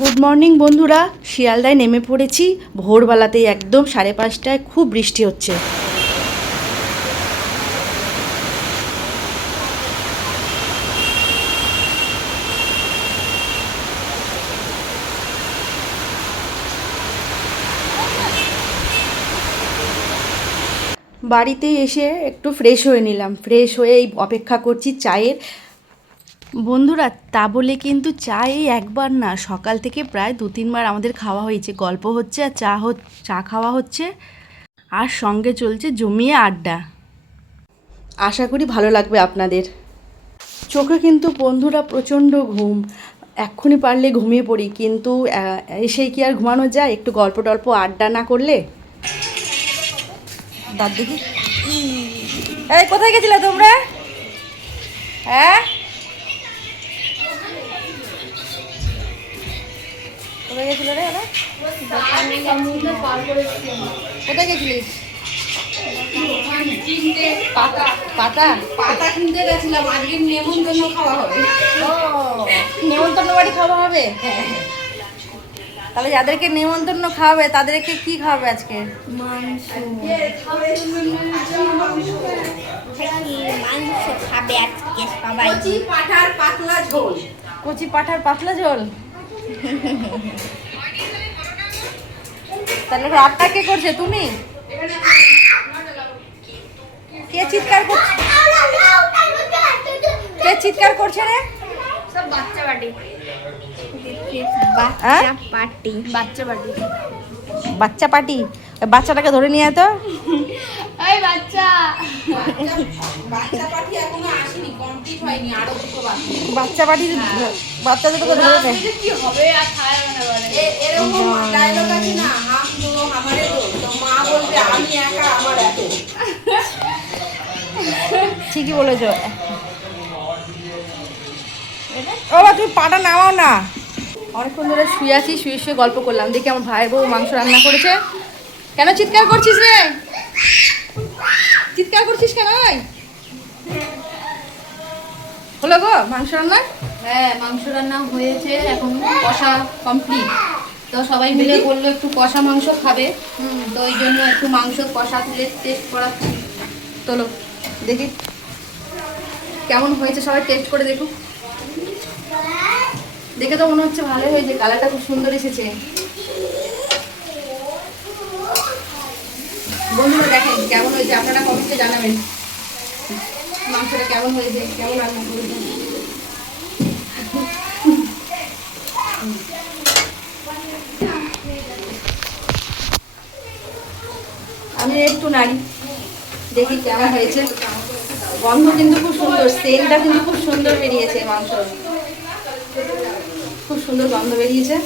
Good morning বন্ধুরা, শিয়ালদায় নেমে পড়েছি ভোরবেলাতেই, একদম 5:30টায়। খুব বৃষ্টি হচ্ছে। বাড়িতে এসে একটু ফ্রেশ হয়ে নিলাম, ফ্রেশ হয়ে এই অপেক্ষা করছি চায়ের। বন্ধুরা, তা বলে কিন্তু চা এই একবার না, সকাল থেকে প্রায় 2-3 বার আমাদের খাওয়া হয়েছে। গল্প হচ্ছে আর চা খাওয়া হচ্ছে, আর সঙ্গে চলছে জমিয়ে আড্ডা। আশা করি ভালো লাগবে আপনাদের। চোখে কিন্তু বন্ধুরা প্রচণ্ড ঘুম, এক্ষুনি পারলে ঘুমিয়ে পড়ি, কিন্তু এসেই কি আর ঘুমানো যায়? একটু গল্প টল্প আড্ডা না করলে। দাঁত দেখি। এই কোথায় গেছিলে তোমরা? হ্যাঁ, কোথায় গেছিল রে ওরা? কোথায় গেছিলিস? পাতা পাতা পাতা কিনতে গেছিলাম, আজকে নেমন্তন্ন খাওয়া হবে। ও, নেমন্তন্ন বাড়ি খাওয়া হবে? তাহলে যাদেরকে নেমন্তন্ন খাওয়াবে তাদেরকে কি খাওয়াবে আজকে? মাংস খাবে আজকে সবাই। কচি পাঠার পাতলা ঝোল। কচি পাঠার পাতলা ঝোল। তাহলে রাতটা কে করছে? তুমি? কে চিৎকার করছে? কে চিৎকার করছে রে? সব বাচ্চা পার্টি। বাচ্চা পার্টি। বাচ্চাটাকে ধরে নিয়ে আয় তো। এই বাচ্চা পার্টি এখনো আসেনি, কমপ্লিট হয়নি, আরো দুটো বাকি। বাচ্চা পার্টি, বাচ্চা দুটোকে ধরে নে। কি হবে আর খায় না বলে এরকম ডায়লগ আছে না, হাম তো আমারে তো মা বলবে আমি একা আমার এত। ঠিকই বলেছো। ও বা, তুমি পাটা নামাও না। অনেকক্ষণ ধরে শুয়ে আছি, শুয়ে শুয়ে গল্প করলাম। দেখি আমার ভাই বউ মাংস রান্না করেছে। কেন চিৎকার করছিস রে? চিৎকার করছিস কেন? হলো গো মাংস রান্না? হ্যাঁ, মাংস রান্না হয়েছে, এখন কষা কমপ্লিট। তো সবাই মিলে বললো একটু কষা মাংস খাবে, তো ওই জন্য একটু মাংস কষা তুলে টেস্ট করাচ্ছি। চলো দেখি কেমন হয়েছে, সবাই টেস্ট করে দেখুক। দেখে তো মনে হচ্ছে ভালো হয়েছে, কালারটা খুব সুন্দর এসেছে। বন্ধুরা দেখেন কেমন হয়েছে, আপনারা কমেন্টে জানাবেন মাংসটা কেমন হয়েছে, কেমন রান্না করেছে। আমি একটু নাড়ি দেখি কেমন হয়েছে। গন্ধ কিন্তু খুব সুন্দর, সেন্টটা কিন্তু খুব সুন্দর বেরিয়েছে। মাংস খুব সুন্দর গন্ধ বেরিয়েছে।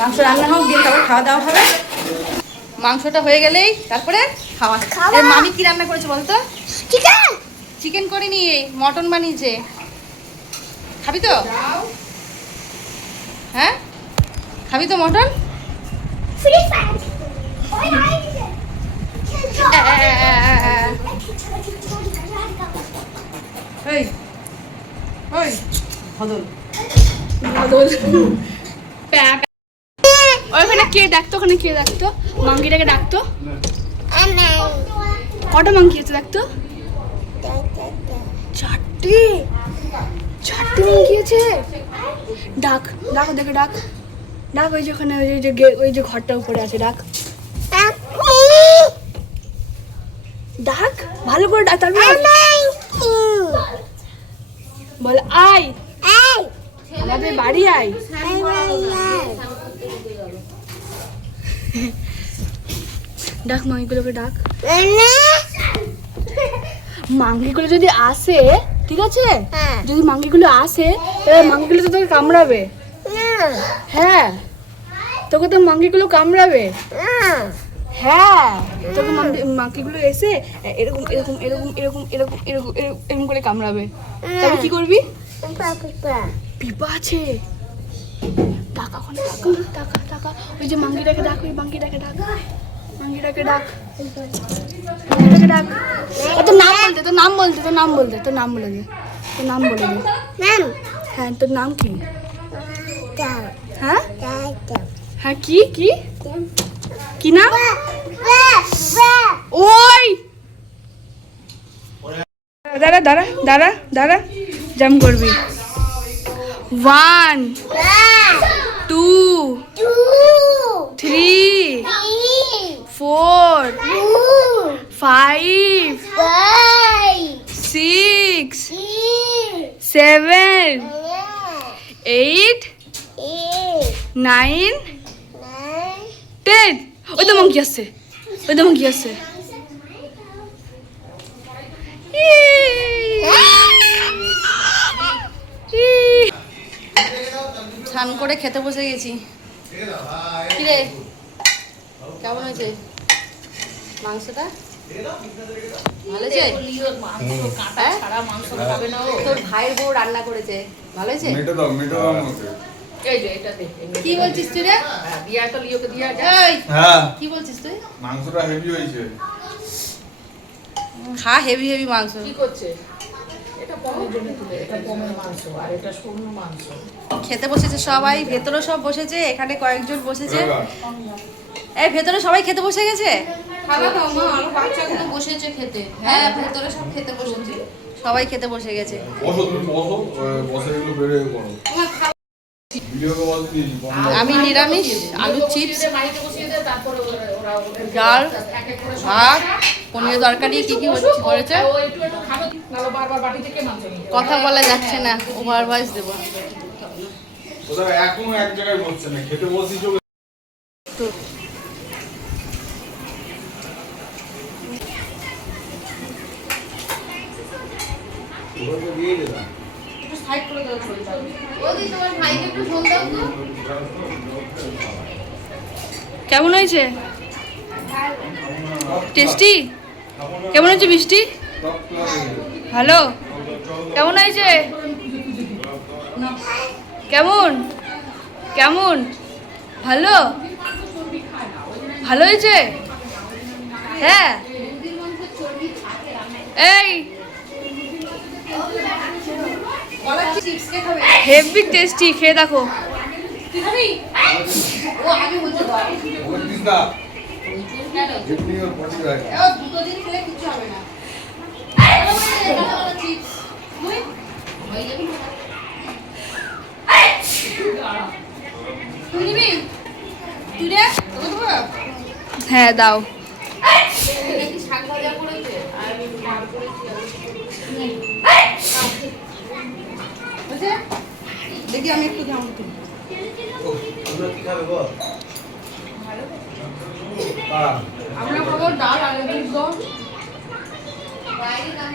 মাংস রান্না হোক, দিয়ে তারপর খাওয়া দাওয়া হবে। মাংসটা হয়ে গেলেই তারপরে খাওয়া। মামি কি রান্না করেছে বলতো? চিকেন করে নিয়ে মটন বানিয়েছে। খাবি তো? হ্যাঁ, খাবি তো মটন? এই ওই ভদল ভদল, ওখানে কে ডাকতো? ওখানে কে ডাকতো? মাঙ্কিটাকে ডাকতো। কটা মাঙ্কি আছে ডাকতো? চারটে মাঙ্কি আছে। ডাক ডাক ওদেরকে, ডাক ডাক। ওই যে ওখানে ওই যে ঘরটার উপরে আছে, ডাক ডাক, ভালো করে ডাক। তারপর বল আয়, আমাদের বাড়ি আয়। ডাক মাঙ্কিগুলোকে, ডাক। মাঙ্কিগুলো যদি আসে, ঠিক আছে, যদি মাঙ্কিগুলো আসে তাহলে মাঙ্কিগুলো তো তোকে কামড়াবে। হ্যাঁ, তোকে তো মাঙ্কিগুলো কামড়াবে। হ্যাঁ, তোকে মাঙ্কিগুলো এসে এরকম এরকম এরকম এরকম এরকম এরকম এরকম করে কামড়াবে। তবে কি করবি? পিপা আছে, টাকা ওখানে, টাকা টাকা টাকা। ওই যে মাঙ্কিটাকে ডাক, ওই মাঙ্কিটাকে ডাক, মাঙ্কিটাকে ডাক, মাঙ্কিটাকে ডাক। তোর নাম বলতে, তোর নাম বলতে তোর নাম বলতে তোর নাম বলে দে তোর নাম বলে দে হ্যাঁ তোর নাম কি হ্যাঁ হ্যাঁ কি কি কি নাম ওই দাঁড়া দাঁড়া দাঁড়া দাঁড়া জাম করবি 1 2 3 4 5 6 7 8 9 10 ওই তো মঙ্কি আসছে ওই তো মঙ্কি আসছে স্নান করে খেতে বসে গেছি। কিরে কেমন হয়েছে মাংসটা? ভালো হয়েছে? হ্যাঁ? তোর ভাইয়ের বউ রান্না করেছে, ভালো হয়েছে? কি বলছিস তুই রে? এই, কি বলছিস তুই? মাংসটা হেভি হয়েছে। খা হেভি হেভি মাংস। কি করছে? এটা পমের জন্য তুলে, এটা পমের মাংস আর এটা সরু মাংস। খেতে বসেছে সবাই, ভেতরে সব বসেছে, এখানে কয়েকজন বসেছে। এই ভেতরে সবাই খেতে বসে গেছে। খাওয়া দাও মা, আমার বাচ্চাগুলো বসেছে খেতে। হ্যাঁ ভেতরে সব খেতে বসেছে। সবাই খেতে বসে গেছে। বসো তুমি বসো, বসে এগুলো বেড়ে করো। ভিডিও কল দিই। আমি নিরামিষ, আলুর চিপস, বাড়িতে বসিয়ে দে, তারপরে ওরা ডাল, এক এক করে ভাত, পনির তরকারি কি কি করেছে ও একটু একটু খাবে, নাহলে বারবার বাটি থেকে মাংস নিয়ে যাবে। কথা বলা যাচ্ছে না, ওভার ভয়েস দেবো। ওরা এখনো এক জায়গায় বসছে না, খেতে বসি চলে। দিয়ে দিলাম। ওদি তোমার ভাইকে একটু ফোন দাও তো। কেমন হয়েছে? টেস্টি? কেমন হয়েছে মিষ্টি? ভালো? কেমন হয়েছে? কেমন কেমন? ভালো? ভালো হয়েছে? হ্যাঁ। এই হেভি টেস্টি, খেয়ে দেখো। ও আগে বলতে দাও। ওর দিদা যেমনি ওর পটি রাখে। ও দুটো দিন খেলে কিছু হবে না। চিপস তুই হয়ে যাবে না। তুই নিবি? তুই রে তোকে দেবো? হ্যাঁ দাও। এটা কি শাক ভাজা করেছে আর ভাত করেছি। বুঝছে? দেখি আমি একটু যাবো তো। তোমরা কি খাবে গো? ভালো। আমরা খাবো ডাল আর একটু দম। বাইরে দাম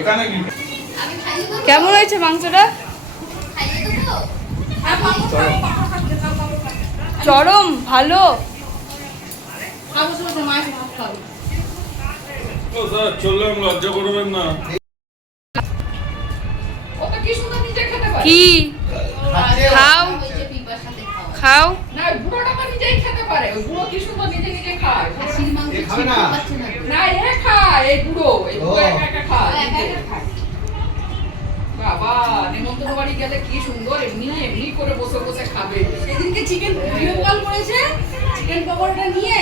এখানে কি? আমি খাইয়ে দেবো। কেমন হয়েছে মাংসটা? খাইয়ে দেবো। চরম ভালো। খাবো শুধু মাছ ভাত খাবো। ও স্যার চললাম, লজ্জা করবেন না। ও তো কি সুন্দর নিজে খেতে পারে। কি খাও হয়েছে পিপার সাথে খাও। খাও। না বুড়োটা তো নিজেই খেতে পারে, ওই বুড়ো কি সুন্দর নিজে নিজে খায়। খাসির মাংস খেতে পাচ্ছে না তো। না এ খায়, এই বুড়ো একা একা খায়। একা একা খায়। বাবা নিমন্ত্রণ বাড়ি গেলে কি সুন্দর এমনি এমনি করে বসে বসে খাবে। সেদিনকে চিকেন ভিডিও কল করেছে, চিকেন পকোড়াটা নিয়ে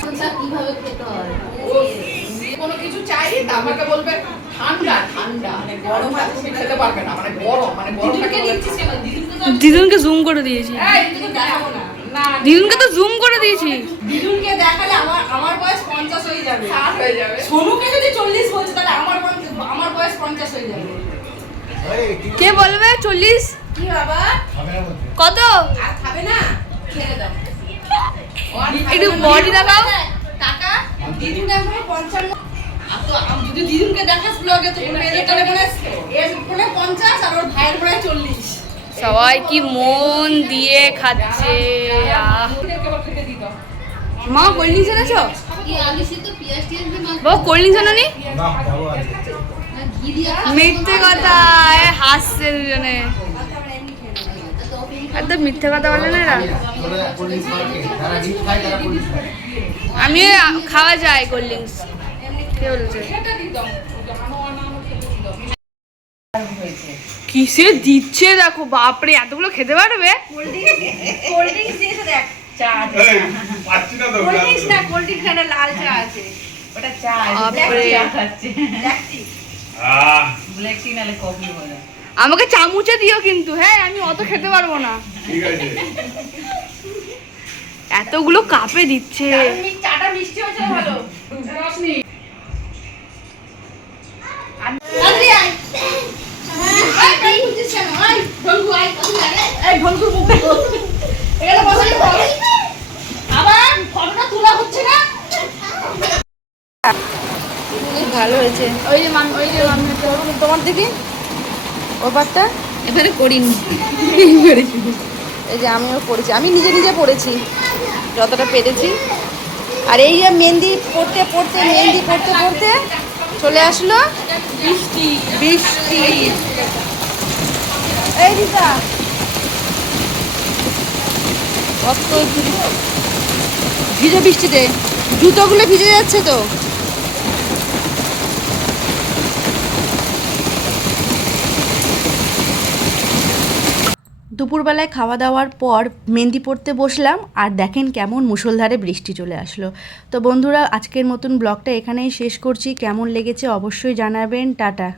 কোনটা কিভাবে খেতে হয়? ও কোনো কিছু চাই তা আমাকে বলবে ঠান্ডা ঠান্ডা, মানে গরম ভাত তুমি খেতে পারবে না, মানে গরম, মানে গরমটাকে দিদুনকে জুম করে দিয়েছি। দেখাবো না। না দিদুনকে তো জুম করে দিয়েছি। দিদুনকে দেখালে আমার বয়স 50 হয়ে যাবে। খারাপ হয়ে যাবে। সোনুকে যদি 40 বলছে তাহলে আমার বয়স 50 হয়ে যাবে। কে বলবে 40? কি বাবা? কত? আর খাবে না? ছেড়ে দাও। একটু বডি দেখাও। টাকা দিদুন এখন 55। আর তো যদি দিদুনকে দেখাস ব্লগে তো মেয়েদের করে মনে এর মনে 50 আর ওর ভাইয়ের মনে 40। সবাই কি মন দিয়ে খাচ্ছে। আহ। একেবারে খেতে দিত। মা কোল্ড ড্রিঙ্কস এনেছো? কি আলু সিদ্ধ পেঁয়াজ টিয়াজ দিয়ে মাছ বাবা কোল্ড ড্রিঙ্কস আনোনি? না খাবো আজকে। না ঘি দিয়ে মিথ্যে কথা, এ হাসছে দুজনে। একদম মিথ্যে কথা বলে না এরা। পুলিশ মার্কে যারা রিচ খায় তারা পুলিশ খায় আমি খাওয়া যায় কোল্ড ড্রিঙ্কস কে বলেছে কিসে দিচ্ছে দেখো বাপরে এতগুলো খেতে পারবে কোল্ড ড্রিঙ্কস দিয়েছে দেখ চা আছে এই, পাচ্ছি না তো কোল্ড ড্রিঙ্কস না কোল্ড ড্রিঙ্কস না লাল চা আছে ওটা চা বাপরে। খাচ্ছে ব্ল্যাক টি আহ, ব্ল্যাক টি নালে কফি হলো আমাকে চামচে দিও কিন্তু হ্যাঁ আমি অত খেতে পারবো না ঠিক আছে এতগুলো কাপে দিচ্ছে চাটা মিষ্টি হয়েছে ভালো রসনি ভালো হয়েছে। ওই যে তোমার দেখি ওপারটা এবারে করিনি এই যে আমিও পড়েছি, আমি নিজে নিজে পড়েছি যতটা পেরেছি। আর এই যে মেহেন্দি পড়তে পড়তে মেহেন্দি পড়তে পড়তে চলে আসলো বৃষ্টি। এই দিদা কত ভিজে বৃষ্টিতে জুতোগুলো ভিজে যাচ্ছে তো। দুপুরবেলায় খাওয়া দাওয়ার পর মেহেন্দি পড়তে বসলাম আর দেখেন কেমন মুষলধারে বৃষ্টি চলে আসলো। তো বন্ধুরা আজকের মতন ব্লগটা এখানেই শেষ করছি, কেমন লেগেছে অবশ্যই জানাবেন। টাটা।